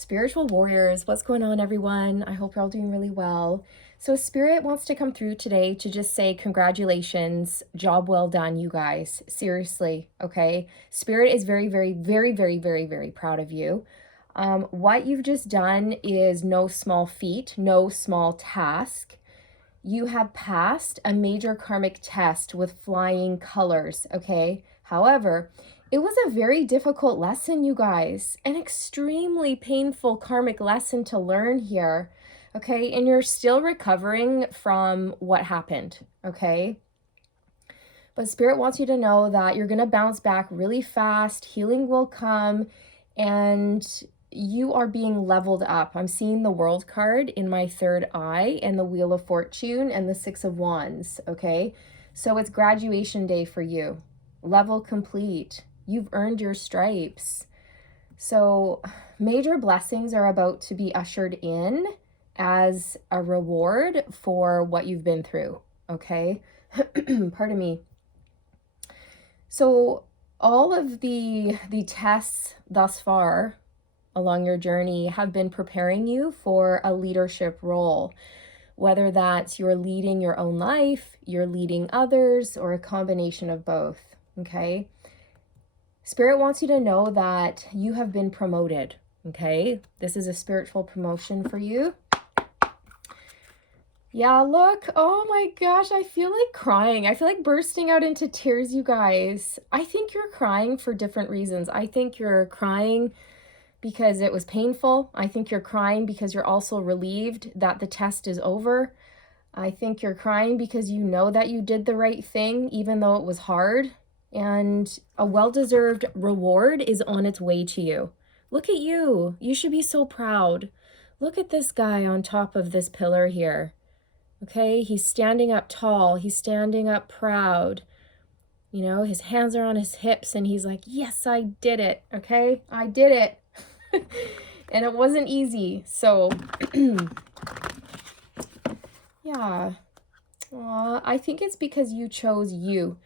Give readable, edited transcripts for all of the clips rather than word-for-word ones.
Spiritual warriors, what's going on, everyone? I hope you're all doing really well. So Spirit wants to come through today to just say congratulations, job well done, you guys. Seriously, okay? Spirit is very, very, very, very, very, very proud of you. What you've just done is no small feat, no small task. You have passed a major karmic test with flying colors, okay? However, it was a very difficult lesson, you guys, an extremely painful karmic lesson to learn here, okay? And you're still recovering from what happened, okay? But Spirit wants you to know that you're going to bounce back really fast, healing will come, and you are being leveled up. I'm seeing the World card in my third eye and the Wheel of Fortune and the Six of Wands, okay? So it's graduation day for you. Level complete. You've earned your stripes. So major blessings are about to be ushered in as a reward for what you've been through, okay? Pardon me. So all of the tests thus far along your journey have been preparing you for a leadership role, whether that's you're leading your own life, you're leading others, or a combination of both, okay? Spirit wants you to know that you have been promoted, okay? This is a spiritual promotion for you. Yeah, look, oh my gosh, I feel like crying. I feel like bursting out into tears, you guys. I think you're crying for different reasons. I think you're crying because it was painful. I think you're crying because you're also relieved that the test is over. I think you're crying because you know that you did the right thing, even though it was hard. And a well-deserved reward is on its way to you. Look at you. You should be so proud. Look at this guy on top of this pillar here. Okay, he's standing up tall. He's standing up proud. You know, his hands are on his hips and he's like, yes, I did it. Okay, I did it. And it wasn't easy. So, yeah. Aw, I think it's because you chose you.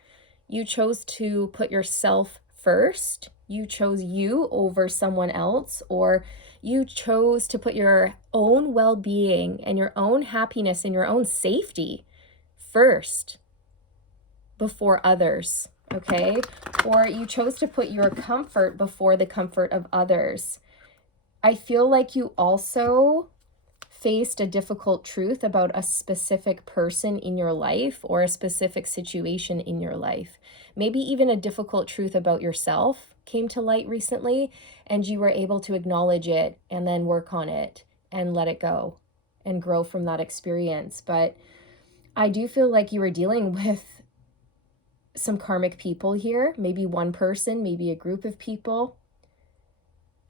You chose to put yourself first. You chose you over someone else, or you chose to put your own well-being and your own happiness and your own safety first before others, okay? Or you chose to put your comfort before the comfort of others. I feel like you also faced a difficult truth about a specific person in your life or a specific situation in your life. Maybe even a difficult truth about yourself came to light recently, and you were able to acknowledge it and then work on it and let it go and grow from that experience. But I do feel like you were dealing with some karmic people here, maybe one person, maybe a group of people,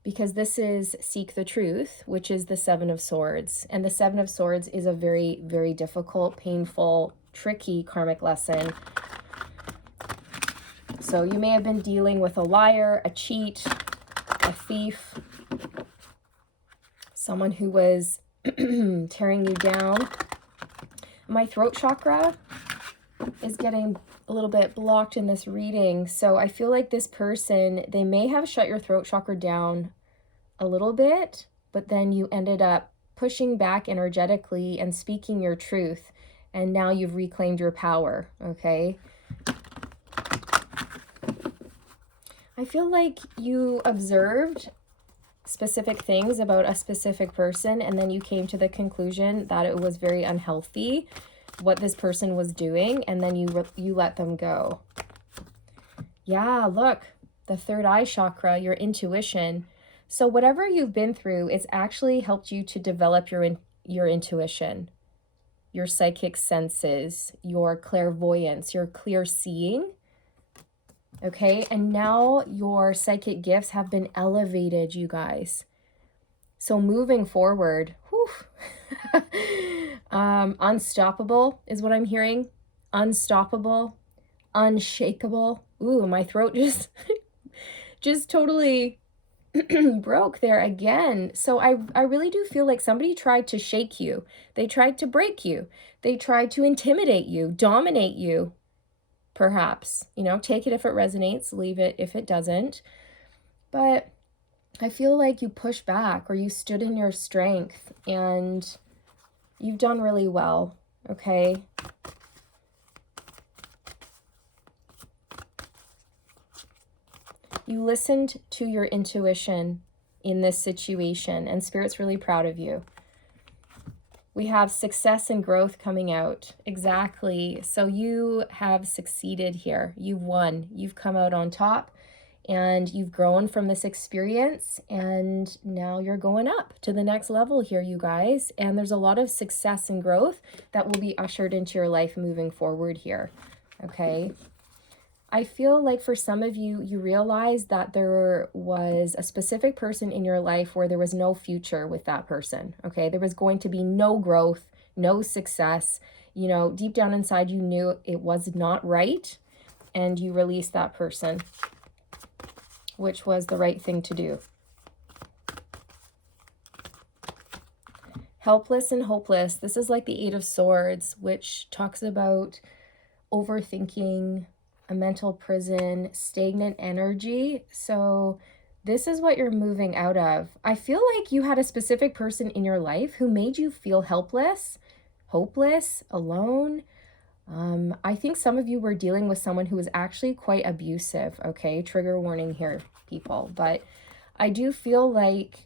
because this is Seek the Truth, which is the Seven of Swords. And the Seven of Swords is a very, very difficult, painful, tricky karmic lesson. So you may have been dealing with a liar, a cheat, a thief, someone who was tearing you down. My throat chakra is getting a little bit blocked in this reading. So I feel like this person, they may have shut your throat chakra down a little bit, but then you ended up pushing back energetically and speaking your truth. And now you've reclaimed your power, okay? I feel like you observed specific things about a specific person, and then you came to the conclusion that it was very unhealthy what this person was doing, and then you let them go. Yeah, look, the third eye chakra, your intuition. So whatever you've been through, it's actually helped you to develop your intuition, your psychic senses, your clairvoyance, your clear seeing. Okay, and now your psychic gifts have been elevated, you guys. So moving forward, unstoppable is what I'm hearing. Unstoppable, unshakable. Ooh, my throat just totally broke there again. So I really do feel like somebody tried to shake you. They tried to break you. They tried to intimidate you, dominate you, perhaps. You know, take it if it resonates, leave it if it doesn't. But I feel like you pushed back or you stood in your strength and you've done really well, okay? You listened to your intuition in this situation, and Spirit's really proud of you. We have success and growth coming out. Exactly. So you have succeeded here. You've won. You've come out on top and you've grown from this experience, and now you're going up to the next level here, you guys. And there's a lot of success and growth that will be ushered into your life moving forward here. Okay. I feel like for some of you, you realize that there was a specific person in your life where there was no future with that person, okay? There was going to be no growth, no success. You know, deep down inside, you knew it was not right, and you released that person, which was the right thing to do. Helpless and hopeless. This is like the Eight of Swords, which talks about overthinking, a mental prison, stagnant energy. So this is what you're moving out of. I feel like you had a specific person in your life who made you feel helpless, hopeless, alone. I think some of you were dealing with someone who was actually quite abusive, okay? Trigger warning here, people. But I do feel like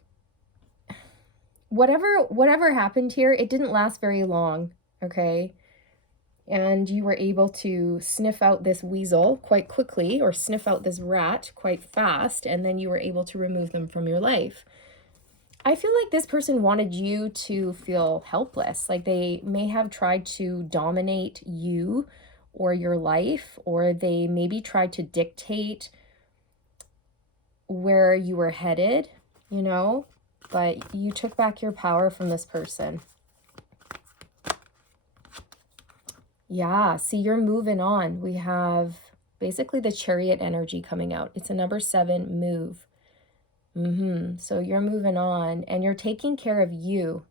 whatever happened here, it didn't last very long, okay? And you were able to sniff out this weasel quite quickly, or sniff out this rat quite fast, and then you were able to remove them from your life. I feel like this person wanted you to feel helpless. Like they may have tried to dominate you or your life, or they maybe tried to dictate where you were headed, you know, but you took back your power from this person. Yeah, see, you're moving on. We have basically the Chariot energy coming out. It's a number 7 move. So you're moving on and you're taking care of you.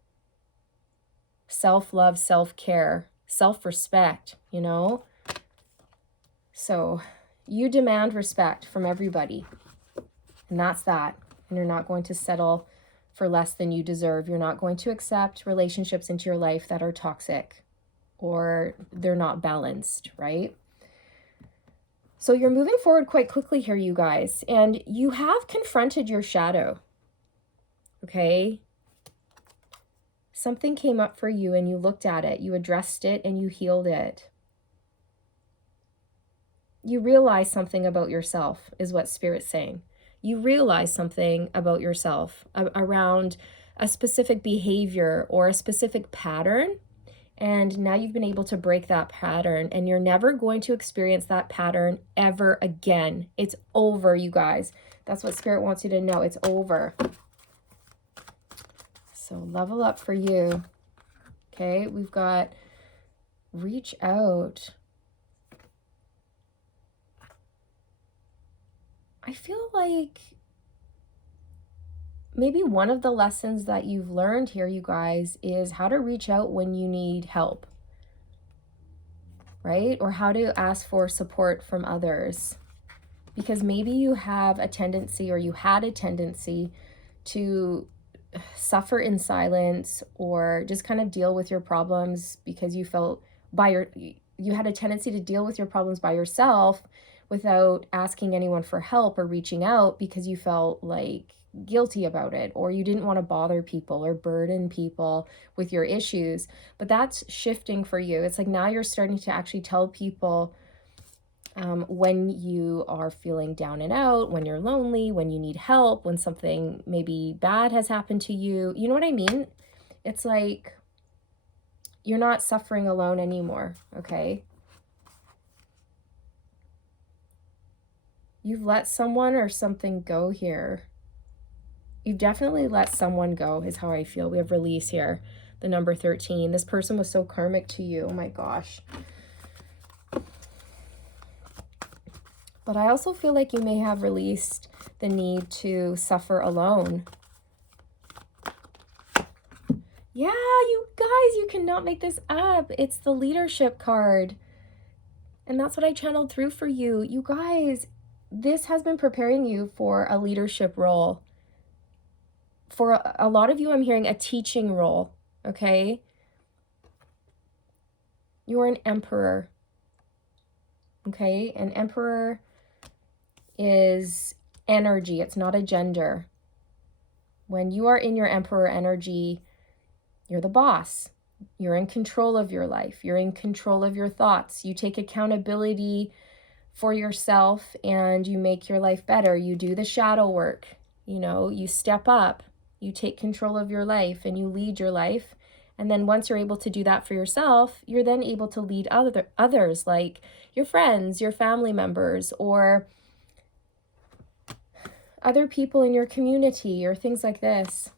Self-love, self-care, self-respect, you know? So you demand respect from everybody. And that's that. And you're not going to settle for less than you deserve. You're not going to accept relationships into your life that are toxic or they're not balanced, right? So you're moving forward quite quickly here, you guys, and you have confronted your shadow, okay? Something came up for you and you looked at it, you addressed it, and you healed it. You realize something about yourself is what Spirit's saying. You realize something about yourself around a specific behavior or a specific pattern. And now you've been able to break that pattern, and you're never going to experience that pattern ever again. It's over, you guys. That's what Spirit wants you to know. It's over. So level up for you. Okay, we've got reach out. I feel like maybe one of the lessons that you've learned here, you guys, is how to reach out when you need help, right? Or how to ask for support from others. Because maybe you have a tendency, or you had a tendency, to suffer in silence or just kind of deal with your problems because you felt you had a tendency to deal with your problems by yourself without asking anyone for help or reaching out because you felt like guilty about it, or you didn't want to bother people or burden people with your issues. But that's shifting for you. It's like now you're starting to actually tell people when you are feeling down and out, when you're lonely, when you need help, when something maybe bad has happened to you. You know what I mean? It's like you're not suffering alone anymore, okay? You've let someone or something go here. You've definitely let someone go is how I feel. We have release here, the number 13. This person was so karmic to you. Oh my gosh. But I also feel like you may have released the need to suffer alone. Yeah, you guys, you cannot make this up. It's the leadership card. And that's what I channeled through for you. You guys, this has been preparing you for a leadership role. for a lot of you, I'm hearing a teaching role, okay? You're an emperor, okay? An emperor is energy. It's not a gender. When you are in your emperor energy, you're the boss. You're in control of your life. You're in control of your thoughts. You take accountability for yourself and you make your life better. You do the shadow work. You know, you step up. You take control of your life and you lead your life. And then once you're able to do that for yourself, you're then able to lead others, like your friends, your family members, or other people in your community, or things like this.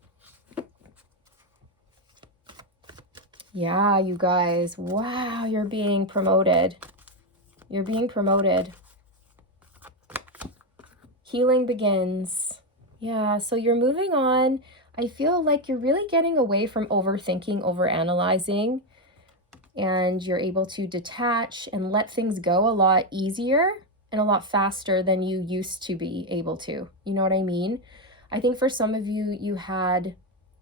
Yeah, you guys. Wow, you're being promoted. You're being promoted. Healing begins. Yeah, so you're moving on. I feel like you're really getting away from overthinking, overanalyzing, and you're able to detach and let things go a lot easier and a lot faster than you used to be able to. You know what I mean? I think for some of you, you had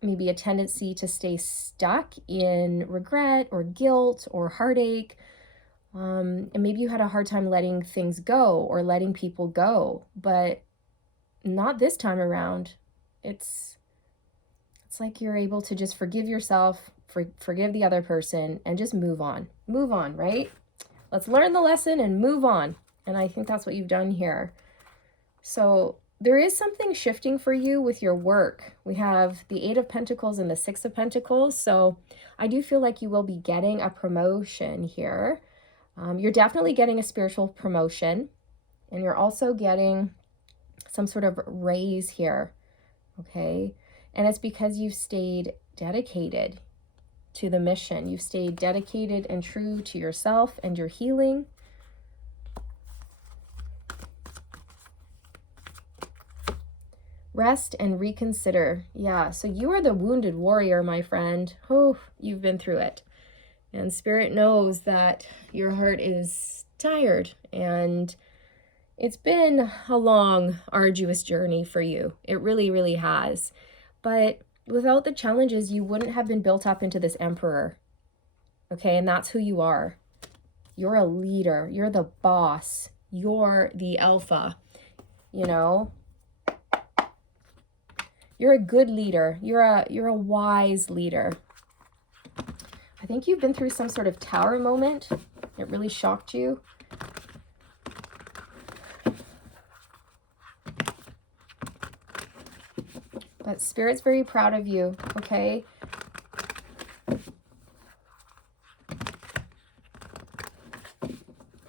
maybe a tendency to stay stuck in regret or guilt or heartache. And maybe you had a hard time letting things go or letting people go, but not this time around. It's like you're able to just forgive yourself, forgive the other person, and just move on. Move on, right? Let's learn the lesson and move on. And I think that's what you've done here. So there is something shifting for you with your work. We have the Eight of Pentacles and the Six of Pentacles. So I do feel like you will be getting a promotion here. You're definitely getting a spiritual promotion. And you're also getting some sort of raise here. Okay? And it's because you've stayed dedicated to the mission. You've stayed dedicated and true to yourself and your healing. Rest and reconsider. Yeah, so you are the wounded warrior, my friend. Oh, you've been through it. And Spirit knows that your heart is tired and it's been a long, arduous journey for you. It really, really has. But without the challenges, you wouldn't have been built up into this emperor. Okay, and that's who you are. You're a leader. You're the boss. You're the alpha. You know? You're a good leader. You're a wise leader. I think you've been through some sort of tower moment. It really shocked you. But Spirit's very proud of you, okay?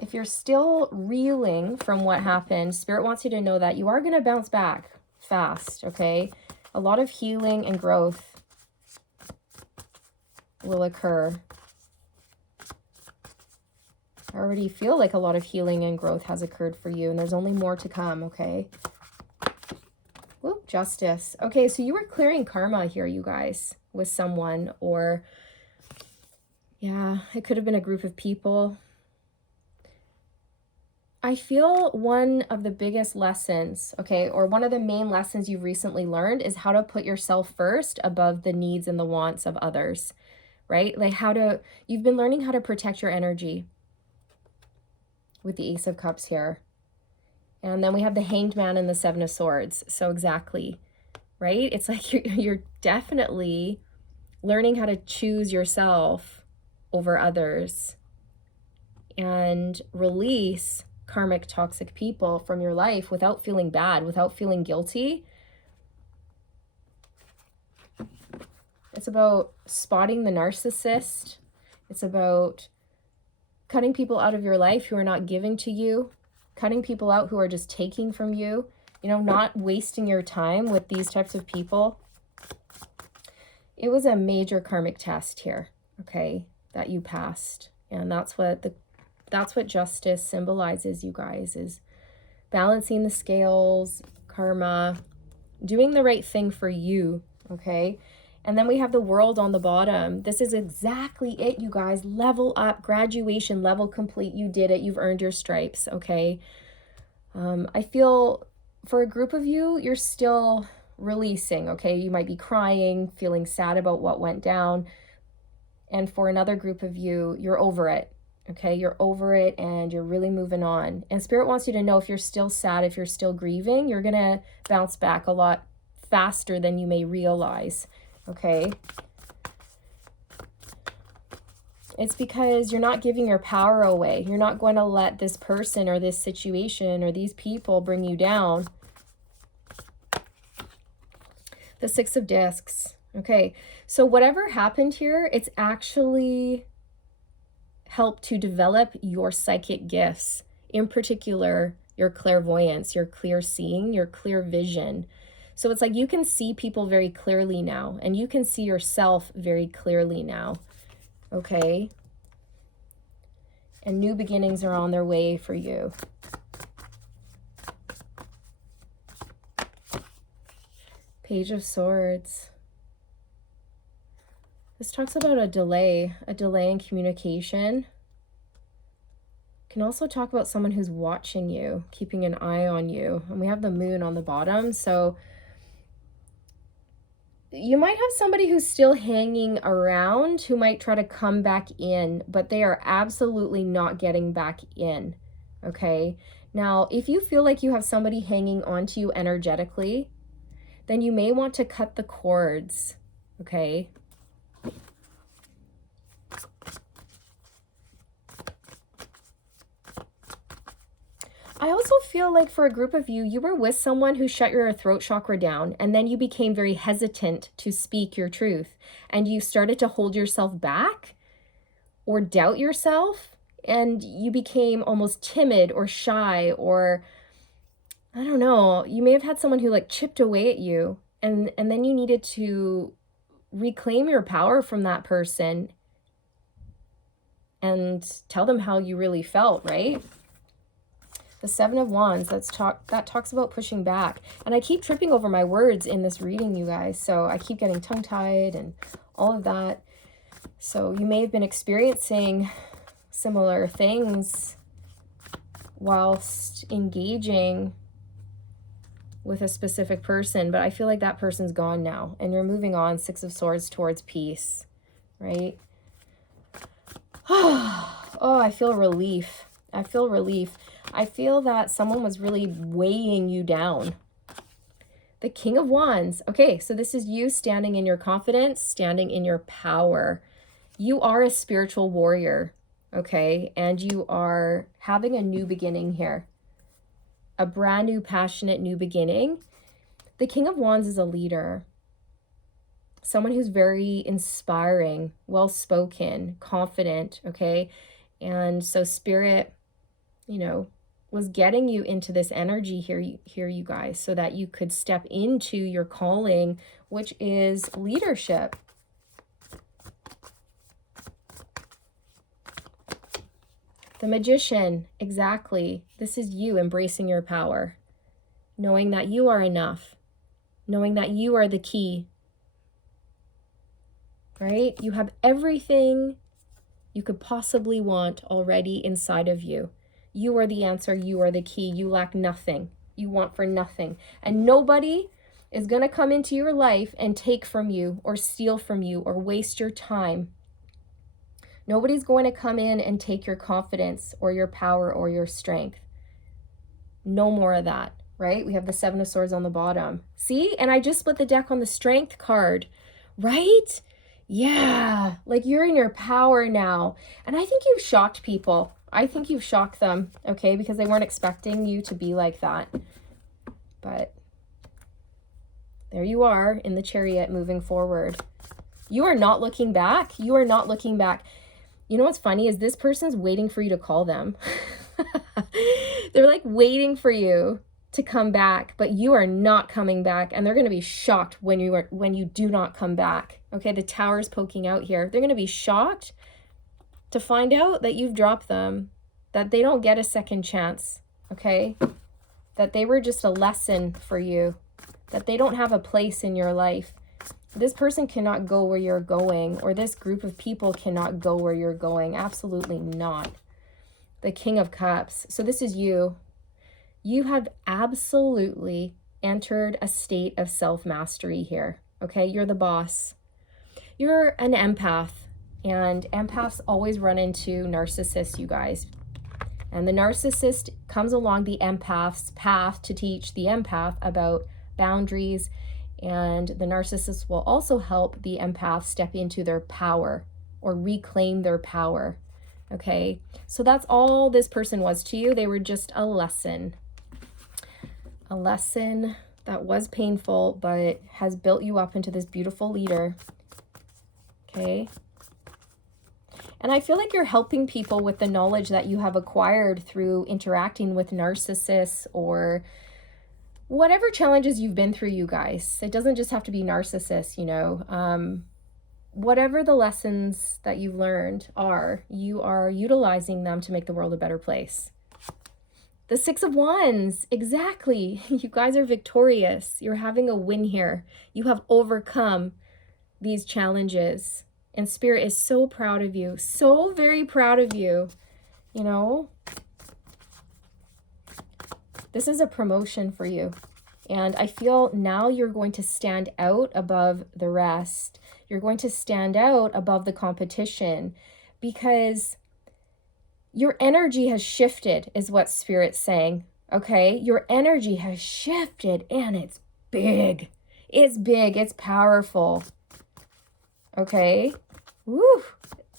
If you're still reeling from what happened, Spirit wants you to know that you are going to bounce back fast, okay? A lot of healing and growth will occur. I already feel like a lot of healing and growth has occurred for you, and there's only more to come, okay? Whoop, Justice. Okay, so you were clearing karma here, you guys, with someone, or yeah, it could have been a group of people. I feel one of the biggest lessons, okay, or one of the main lessons you've recently learned is how to put yourself first above the needs and the wants of others, right? Like you've been learning how to protect your energy with the Ace of Cups here. And then we have the Hanged Man and the Seven of Swords. So exactly, right? It's like you're definitely learning how to choose yourself over others and release karmic toxic people from your life without feeling bad, without feeling guilty. It's about spotting the narcissist. It's about cutting people out of your life who are not giving to you, cutting people out who are just taking from you, you know, not wasting your time with these types of people. It was a major karmic test here, okay, that you passed. And that's what justice symbolizes, you guys, is balancing the scales, karma, doing the right thing for you, okay? And then we have the World on the bottom. This is exactly it, you guys. Level up, graduation, level complete. You did it. You've earned your stripes, okay? I feel for a group of you, you're still releasing, okay? You might be crying, feeling sad about what went down. And for another group of you, you're over it, okay? You're over it and you're really moving on. And Spirit wants you to know, if you're still sad, if you're still grieving, you're going to bounce back a lot faster than you may realize, okay? It's because you're not giving your power away. You're not going to let this person or this situation or these people bring you down. The Six of Discs. Okay, so whatever happened here, it's actually helped to develop your psychic gifts, in particular, your clairvoyance, your clear seeing, your clear vision. So it's like you can see people very clearly now, and you can see yourself very clearly now, okay? And new beginnings are on their way for you. Page of Swords. This talks about a delay in communication. Can also talk about someone who's watching you, keeping an eye on you. And we have the moon on the bottom. So you might have somebody who's still hanging around who might try to come back in, but they are absolutely not getting back in, okay? Now, if you feel like you have somebody hanging onto you energetically, then you may want to cut the cords, okay? I also feel like for a group of you, you were with someone who shut your throat chakra down, and then you became very hesitant to speak your truth, and you started to hold yourself back or doubt yourself, and you became almost timid or shy, or I don't know, you may have had someone who like chipped away at you, and then you needed to reclaim your power from that person and tell them how you really felt, right? The Seven of Wands, that talks about pushing back. And I keep tripping over my words in this reading, you guys. So I keep getting tongue-tied and all of that. So you may have been experiencing similar things whilst engaging with a specific person. But I feel like that person's gone now. And you're moving on, Six of Swords, towards peace, right? Oh, I feel relief. I feel relief. I feel that someone was really weighing you down. The King of Wands. Okay, so this is you standing in your confidence, standing in your power. You are a spiritual warrior, okay? And you are having a new beginning here. A brand new, passionate new beginning. The King of Wands is a leader. Someone who's very inspiring, well-spoken, confident, okay? And so Spirit, you know, was getting you into this energy here, you guys, so that you could step into your calling, which is leadership. The Magician, exactly. This is you embracing your power, knowing that you are enough, knowing that you are the key, right? You have everything you could possibly want already inside of you. You are the answer. You are the key. You lack nothing. You want for nothing. And nobody is going to come into your life and take from you or steal from you or waste your time. Nobody's going to come in and take your confidence or your power or your strength. No more of that, right? We have the Seven of Swords on the bottom. See? And I just split the deck on the Strength card, right? Yeah, like you're in your power now. And I think you've shocked people. I think you've shocked them, okay? Because they weren't expecting you to be like that. But there you are in the Chariot moving forward. You are not looking back. You are not looking back. You know what's funny is this person's waiting for you to call them. They're like waiting for you to come back, but you are not coming back, and they're going to be shocked when you do not come back. Okay, the Tower's poking out here. They're going to be shocked to find out that you've dropped them, that they don't get a second chance, okay? That they were just a lesson for you, that they don't have a place in your life. This person cannot go where you're going, or this group of people cannot go where you're going. Absolutely not. The King of Cups. So this is you. You have absolutely entered a state of self-mastery here. Okay, you're the boss. You're an empath, and empaths always run into narcissists, you guys. And the narcissist comes along the empath's path to teach the empath about boundaries, and the narcissist will also help the empath step into their power or reclaim their power. Okay, so that's all this person was to you. They were just a lesson that was painful, but has built you up into this beautiful leader. Okay. And I feel like you're helping people with the knowledge that you have acquired through interacting with narcissists or whatever challenges you've been through, you guys. It doesn't just have to be narcissists, you know. Whatever the lessons that you've learned are, you are utilizing them to make the world a better place. The Six of Wands, exactly. You guys are victorious. You're having a win here. You have overcome these challenges. And Spirit is so proud of you. So very proud of you. You know, this is a promotion for you. And I feel now you're going to stand out above the rest. You're going to stand out above the competition because your energy has shifted, is what Spirit's saying. Okay? Your energy has shifted and it's big. It's big. It's powerful. Okay? Woo!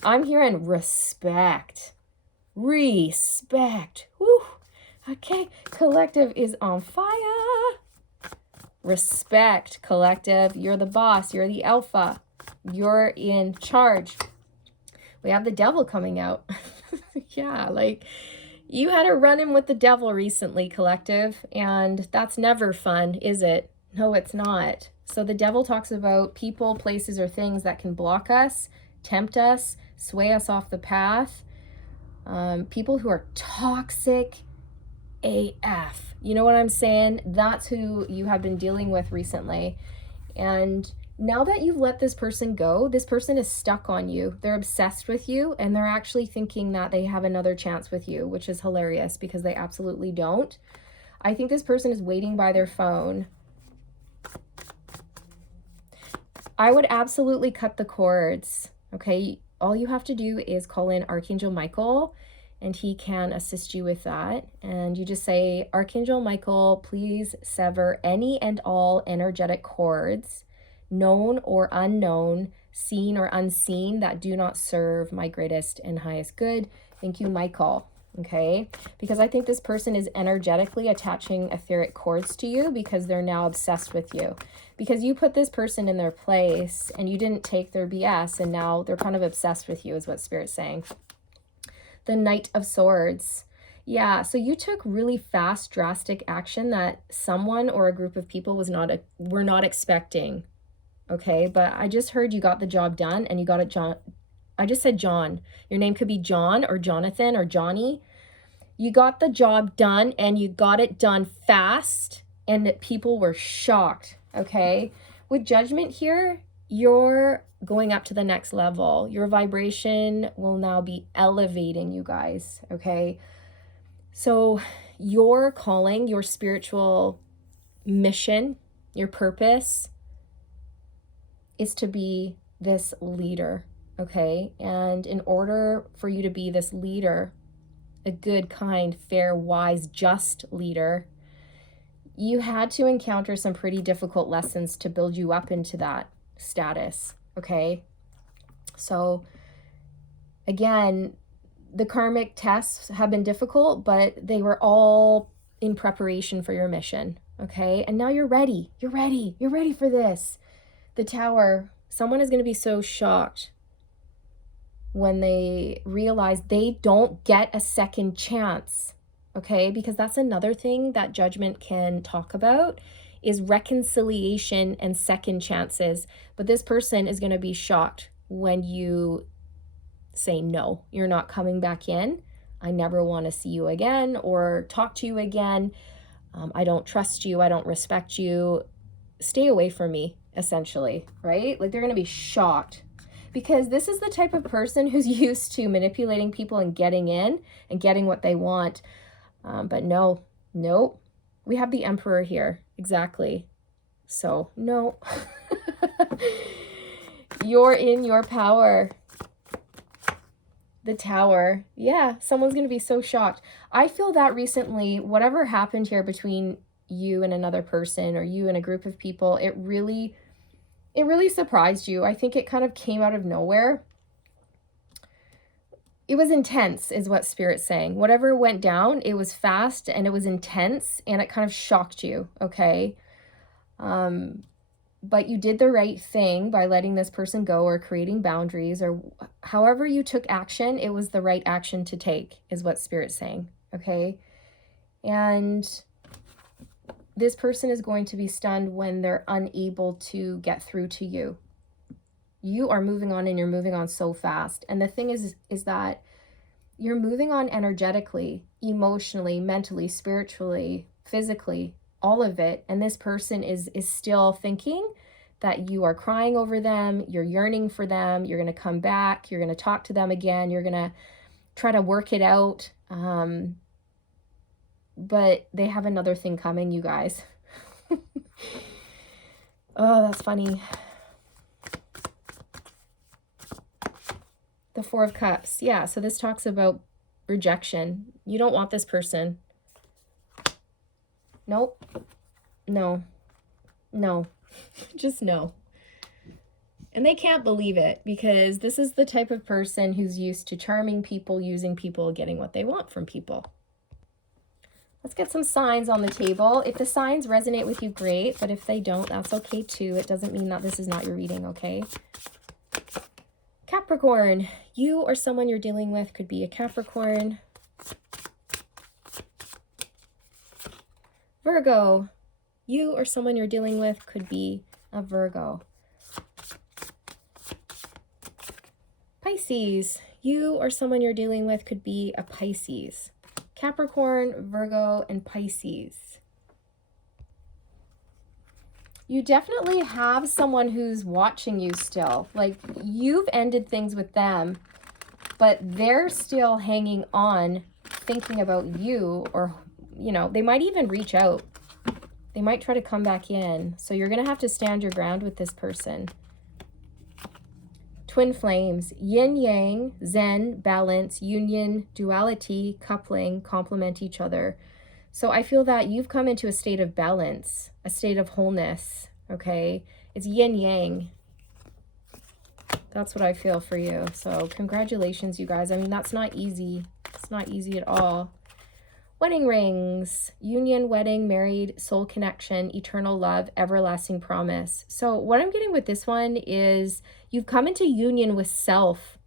I'm hearing respect. Respect. Woo! Okay, collective is on fire. Respect, collective. You're the boss. You're the alpha. You're in charge. We have the devil coming out. Yeah, like you had a run-in with the devil recently, collective, and that's never fun, is it? No, it's not. So the devil talks about people, places, or things that can block us, tempt us, sway us off the path. People who are toxic AF. You know what I'm saying? That's who you have been dealing with recently. And now that you've let this person go, this person is stuck on you. They're obsessed with you, and they're actually thinking that they have another chance with you, which is hilarious because they absolutely don't. I think this person is waiting by their phone. I would absolutely cut the cords, okay? All you have to do is call in Archangel Michael, and he can assist you with that. And you just say, Archangel Michael, please sever any and all energetic cords, known or unknown, seen or unseen, that do not serve my greatest and highest good. Thank you, Michael. Okay, because I think this person is energetically attaching etheric cords to you because they're now obsessed with you. Because you put this person in their place and you didn't take their BS, and now they're kind of obsessed with you, is what Spirit's saying. The Knight of Swords. Yeah, so you took really fast, drastic action that someone or a group of people were not expecting. Okay, but I just heard you got the job done, and you got it, John. I just said John. Your name could be John or Jonathan or Johnny. You got the job done, and you got it done fast, and that people were shocked, okay? With Judgment here, you're going up to the next level. Your vibration will now be elevating, you guys, okay? So your calling, your spiritual mission, your purpose is to be this leader, okay? And in order for you to be this leader, a good, kind, fair, wise, just leader, you had to encounter some pretty difficult lessons to build you up into that status, okay? So again, the karmic tests have been difficult, but they were all in preparation for your mission, okay? And now you're ready. You're ready. You're ready for this. The Tower, someone is going to be so shocked when they realize they don't get a second chance, okay? Because that's another thing that Judgment can talk about is reconciliation and second chances. But this person is going to be shocked when you say, no, you're not coming back in. I never want to see you again or talk to you again. I don't trust you. I don't respect you. Stay away from me, essentially, right? Like they're going to be shocked because this is the type of person who's used to manipulating people and getting in and getting what they want. But no, We have the Emperor here. Exactly. So, no. You're in your power. The Tower. Yeah, someone's going to be so shocked. I feel that recently, whatever happened here between you and another person or you and a group of people, it really surprised you. I think it kind of came out of nowhere. It was intense is what Spirit's saying. Whatever went down, it was fast and it was intense and it kind of shocked you, okay? But you did the right thing by letting this person go or creating boundaries or however you took action, it was the right action to take is what Spirit's saying, okay? And this person is going to be stunned when they're unable to get through to you. You are moving on and you're moving on so fast. And the thing is that you're moving on energetically, emotionally, mentally, spiritually, physically, all of it. And this person is still thinking that you are crying over them, you're yearning for them, you're going to come back, you're going to talk to them again, you're going to try to work it out. But they have another thing coming, you guys. Oh, that's funny. The Four of Cups. Yeah, so this talks about rejection. You don't want this person. Nope. No. No. Just no. And they can't believe it because this is the type of person who's used to charming people, using people, getting what they want from people. Let's get some signs on the table. If the signs resonate with you, great. But if they don't, that's okay too. It doesn't mean that this is not your reading, okay? Capricorn. You or someone you're dealing with could be a Capricorn. Virgo. You or someone you're dealing with could be a Virgo. Pisces. You or someone you're dealing with could be a Pisces. Capricorn, Virgo, and Pisces. You definitely have someone who's watching you still. Like, you've ended things with them, but they're still hanging on, thinking about you, or, you know, they might even reach out. They might try to come back in. So you're going to have to stand your ground with this person. Twin flames, yin yang, zen, balance, union, duality, coupling, complement each other. So I feel that you've come into a state of balance, a state of wholeness, okay? It's yin yang. That's what I feel for you. So congratulations, you guys. I mean, that's not easy. It's not easy at all. Wedding rings, union, wedding, married, soul connection, eternal love, everlasting promise. So what I'm getting with this one is you've come into union with self.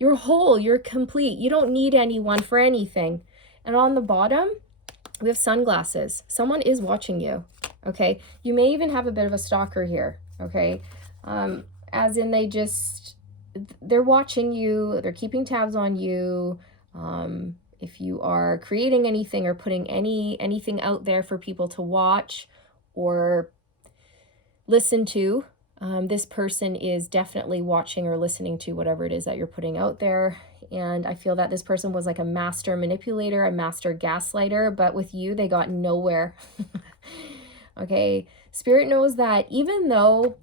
You're whole, you're complete. You don't need anyone for anything. And on the bottom, we have sunglasses. Someone is watching you, okay? You may even have a bit of a stalker here, okay? As in they're watching you, they're keeping tabs on you. If you are creating anything or putting anything out there for people to watch or listen to, this person is definitely watching or listening to whatever it is that you're putting out there. And I feel that this person was like a master manipulator, a master gaslighter, but with you, they got nowhere. Okay, Spirit knows that even though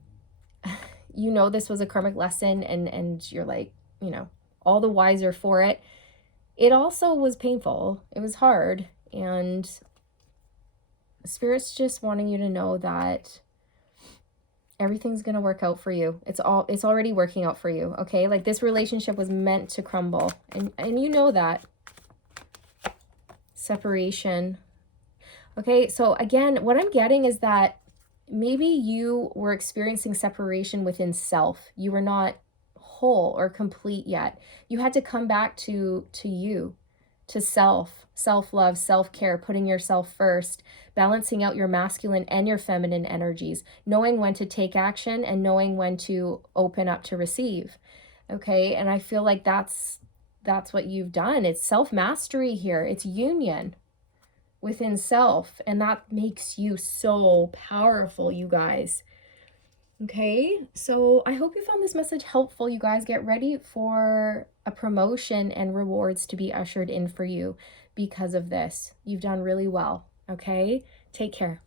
you know this was a karmic lesson and you're like, you know, all the wiser for it, it also was painful. It was hard. And Spirit's just wanting you to know that everything's going to work out for you. It's already working out for you. Okay. Like, this relationship was meant to crumble. And you know that. Separation. Okay. So again, what I'm getting is that maybe you were experiencing separation within self. You were not whole or complete yet. You had to come back to you, to self-love, self-care, putting yourself first, balancing out your masculine and your feminine energies, knowing when to take action and knowing when to open up to receive. Okay. And I feel like that's what you've done. It's self-mastery here. It's union within self. And that makes you so powerful, you guys. Okay, so I hope you found this message helpful, you guys. Get ready for a promotion and rewards to be ushered in for you because of this. You've done really well. Okay? Take care.